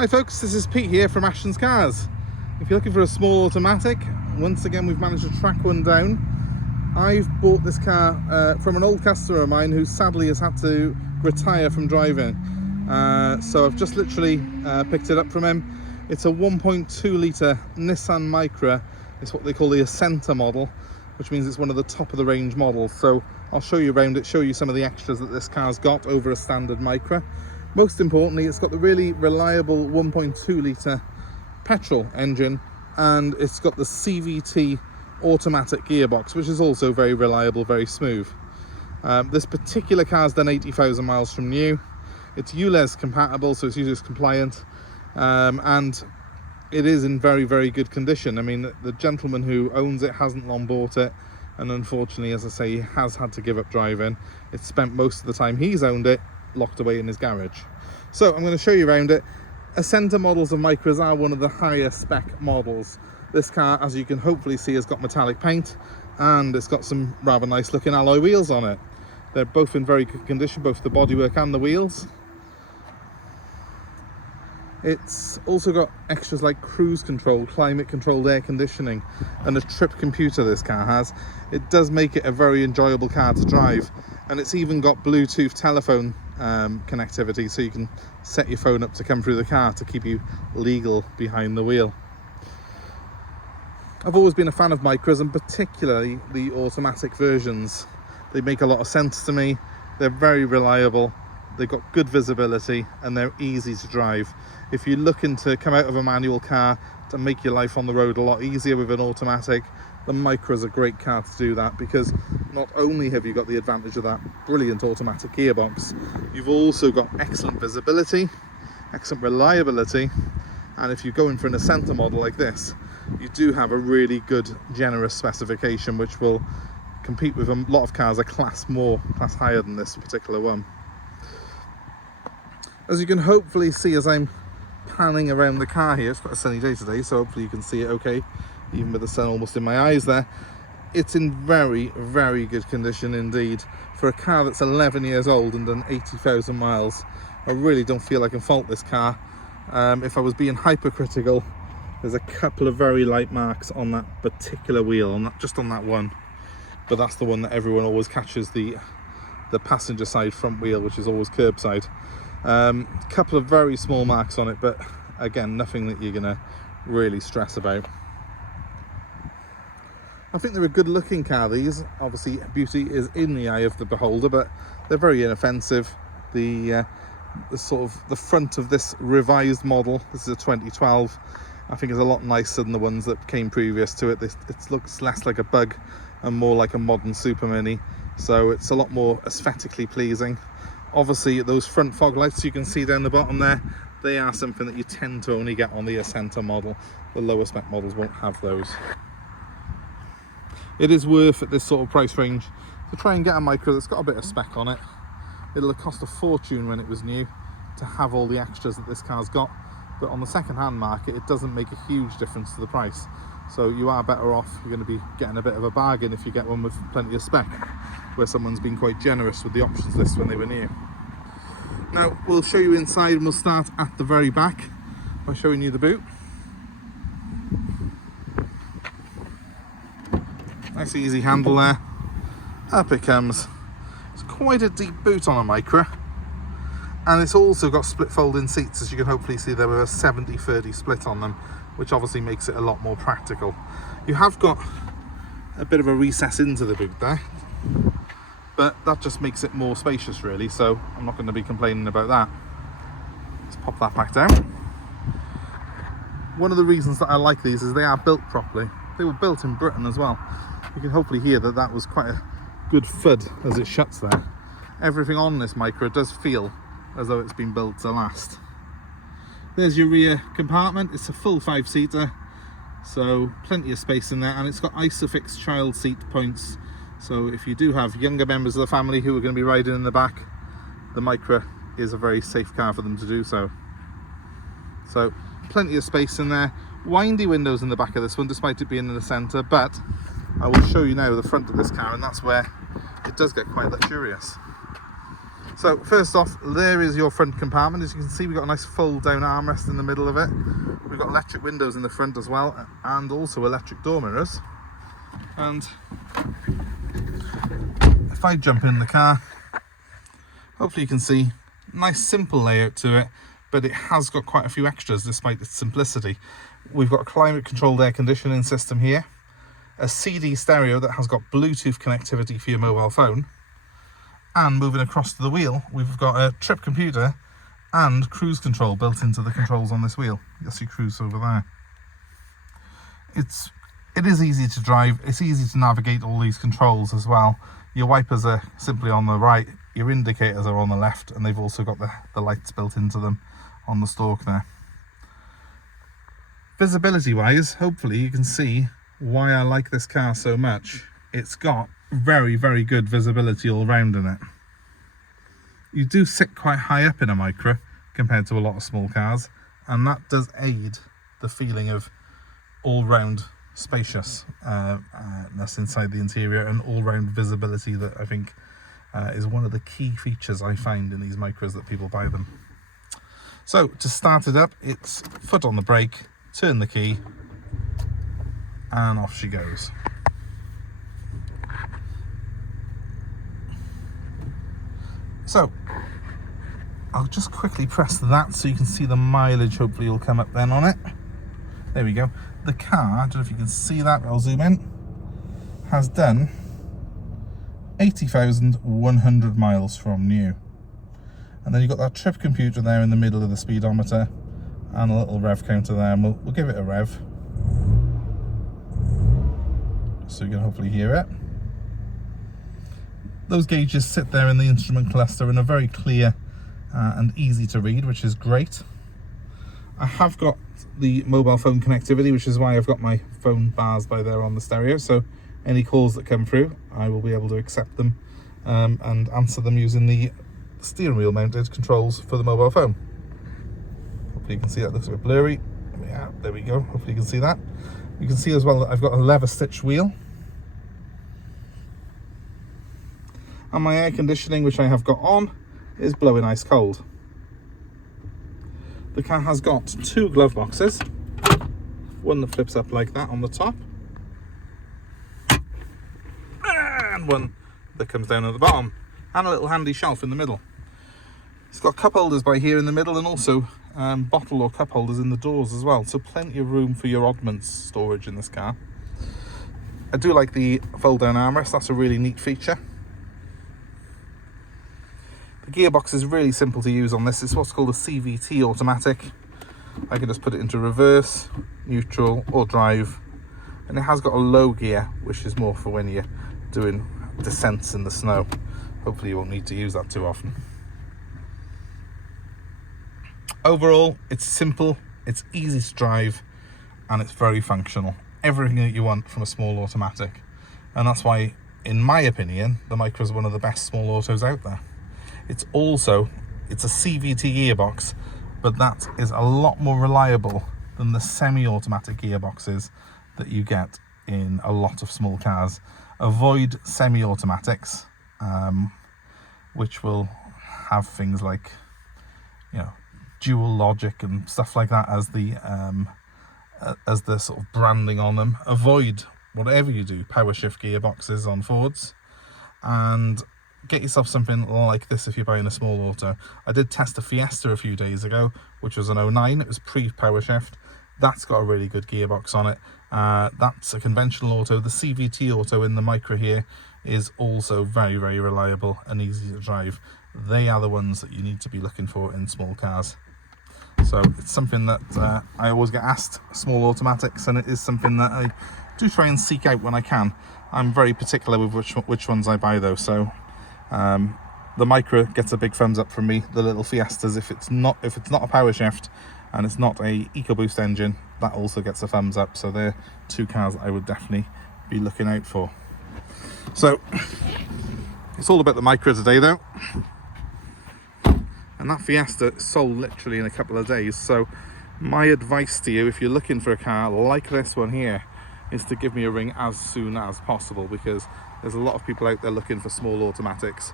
Hi folks, this is Pete here from Ashton's Cars. If you're looking for a small automatic, once again we've managed to track one down. I've bought this car from an old customer of mine who sadly has had to retire from driving. So I've just literally picked it up from him. It's a 1.2 litre Nissan Micra. It's what they call the Acenta model, which means it's one of the top of the range models. So I'll show you around it, show you some of the extras that this car's got over a standard Micra. Most importantly, it's got the really reliable 1.2 litre petrol engine, and it's got the CVT automatic gearbox, which is also very reliable, very smooth. This particular car's done 80,000 miles from new. It's ULEZ compatible, so it's ULEZ compliant, and it is in very, very good condition. I mean, the gentleman who owns it hasn't long bought it, and unfortunately, as I say, he has had to give up driving. It's spent most of the time he's owned it locked away in his garage. So I'm going to show you around it. Acenta models of Micras are one of the higher spec models. This car, as you can hopefully see, has got metallic paint, and it's got some rather nice looking alloy wheels on it. They're both in very good condition, both the bodywork and the wheels. It's also got extras like cruise control, climate controlled air conditioning, and a trip computer this car has. It does make it a very enjoyable car to drive, and it's even got Bluetooth telephone connectivity, so you can set your phone up to come through the car to keep you legal behind the wheel. I've always been a fan of Micras, and particularly the automatic versions. They make a lot of sense to me. They're very reliable. They've got good visibility, and they're easy to drive. If you're looking to come out of a manual car to make your life on the road a lot easier with an automatic, the Micra is a great car to do that, because not only have you got the advantage of that brilliant automatic gearbox, you've also got excellent visibility, excellent reliability, and if you're going for an Acenta model like this, you do have a really good, generous specification, which will compete with a lot of cars a class higher than this particular one. As you can hopefully see as I'm panning around the car here, it's quite a sunny day today, so hopefully you can see it okay, even with the sun almost in my eyes there. It's in very, very good condition indeed. For a car that's 11 years old and done 80,000 miles, I really don't feel I can fault this car. If I was being hypercritical, there's a couple of very light marks on that particular wheel, just on that one. But that's the one that everyone always catches, the passenger side front wheel, which is always curbside. Couple of very small marks on it, but again, nothing that you're gonna really stress about. I think they're a good looking car, these. Obviously beauty is in the eye of the beholder, but they're very inoffensive. The sort of the front of this revised model, this is a 2012, I think is a lot nicer than the ones that came previous to it. It looks less like a Bug and more like a modern Super Mini, so it's a lot more aesthetically pleasing. Obviously those front fog lights you can see down the bottom there, they are something that you tend to only get on the Acenta model. The lower spec models won't have those. It is worth at this sort of price range to try and get a Micra that's got a bit of spec on it. It'll have cost a fortune when it was new to have all the extras that this car's got, but on the second-hand market it doesn't make a huge difference to the price. So you are better off, you're going to be getting a bit of a bargain if you get one with plenty of spec, where someone's been quite generous with the options list when they were new. Now we'll show you inside, and we'll start at the very back by showing you the boot. Nice easy handle there, up it comes. It's quite a deep boot on a Micra, and it's also got split folding seats, as you can hopefully see there, with a 70-30 split on them, which obviously makes it a lot more practical. You have got a bit of a recess into the boot there, but that just makes it more spacious really, so I'm not going to be complaining about that. Let's pop that back down. One of the reasons that I like these is they are built properly. They were built in Britain as well. You can hopefully hear that that was quite a good thud as it shuts there. Everything on this Micra does feel as though it's been built to last. There's your rear compartment. It's a full 5-seater, so plenty of space in there, and it's got ISOFIX child seat points, so if you do have younger members of the family who are going to be riding in the back, the Micra is a very safe car for them to do so. So plenty of space in there. Windy windows in the back of this one, despite it being in the centre, but I will show you now the front of this car, and that's where it does get quite luxurious. So first off, there is your front compartment. As you can see, we've got a nice fold down armrest in the middle of it. We've got electric windows in the front as well, and also electric door mirrors. And if I jump in the car, hopefully you can see, nice simple layout to it, but it has got quite a few extras despite its simplicity. We've got a climate controlled air conditioning system here, a CD stereo that has got Bluetooth connectivity for your mobile phone, and moving across to the wheel, we've got a trip computer and cruise control built into the controls on this wheel. You'll see cruise over there. It is easy to drive, it's easy to navigate all these controls as well. Your wipers are simply on the right, your indicators are on the left, and they've also got the lights built into them on the stalk there. Visibility wise, hopefully you can see why I like this car so much. It's got very, very good visibility all round in it. You do sit quite high up in a Micra compared to a lot of small cars, and that does aid the feeling of all-round spaciousness inside the interior and all-round visibility that I think is one of the key features I find in these Micras that people buy them. So to start it up, it's foot on the brake, turn the key, and off she goes. So I'll just quickly press that so you can see the mileage. Hopefully will come up then on it. There we go. The car, I don't know if you can see that, I'll zoom in, has done 80,100 miles from new. And then you've got that trip computer there in the middle of the speedometer and a little rev counter there, and we'll give it a rev so you can hopefully hear it. Those gauges sit there in the instrument cluster and are very clear and easy to read, which is great. I have got the mobile phone connectivity, which is why I've got my phone bars by there on the stereo, so any calls that come through I will be able to accept them and answer them using the steering wheel mounted controls for the mobile phone. Hopefully you can see that. Looks a bit blurry. Yeah, there we go. Hopefully you can see that. You can see as well that I've got a leather stitch wheel, and my air conditioning, which I have got on, is blowing ice cold. The car has got two glove boxes, one that flips up like that on the top, and one that comes down at the bottom, and a little handy shelf in the middle. It's got cup holders by here in the middle, and also bottle or cup holders in the doors as well, so plenty of room for your oddments storage in this car. I do like the fold down armrest, that's a really neat feature. The gearbox is really simple to use on this. It's what's called a CVT Automatic. I can just put it into reverse, neutral or drive, and it has got a low gear, which is more for when you're doing descents in the snow. Hopefully you won't need to use that too often. Overall, it's simple, it's easy to drive, and it's very functional. Everything that you want from a small automatic, and that's why, in my opinion, the Micra is one of the best small autos out there. It's a CVT gearbox, but that is a lot more reliable than the semi-automatic gearboxes that you get in a lot of small cars. Avoid semi-automatics, which will have things like, dual logic and stuff like that as the sort of branding on them. Avoid, whatever you do, power shift gearboxes on Fords, and get yourself something like this if you're buying a small auto. I did test a Fiesta a few days ago, which was an 09. It was pre-power shift. That's got a really good gearbox on it. That's a conventional auto. The CVT auto in the Micra here is also very, very reliable and easy to drive. They are the ones that you need to be looking for in small cars. So it's something that I always get asked, small automatics, and it is something that I do try and seek out when I can. I'm very particular with which ones I buy though, so the Micra gets a big thumbs up from me. The little Fiestas, if it's not a power shift and it's not a EcoBoost engine, that also gets a thumbs up. So they're two cars I would definitely be looking out for. So it's all about the Micra today though, and that Fiesta sold literally in a couple of days. So my advice to you, if you're looking for a car like this one here, is to give me a ring as soon as possible, because there's a lot of people out there looking for small automatics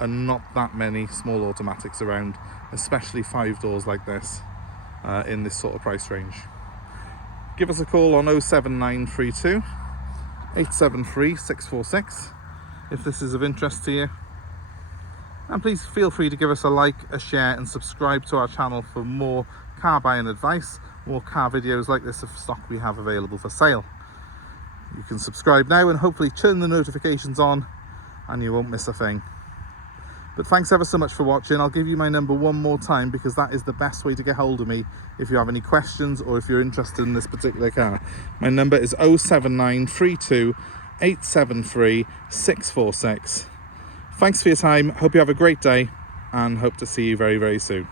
are not that many small automatics around, especially 5 doors like this in this sort of price range. Give us a call on 07932 873 646 if this is of interest to you. And please feel free to give us a like, a share and subscribe to our channel for more car buying advice, more car videos like this of stock we have available for sale. You can subscribe now and hopefully turn the notifications on and you won't miss a thing. But thanks ever so much for watching. I'll give you my number one more time because that is the best way to get hold of me if you have any questions or if you're interested in this particular car. My number is 07932 873 646. Thanks for your time. Hope you have a great day and hope to see you very, very soon.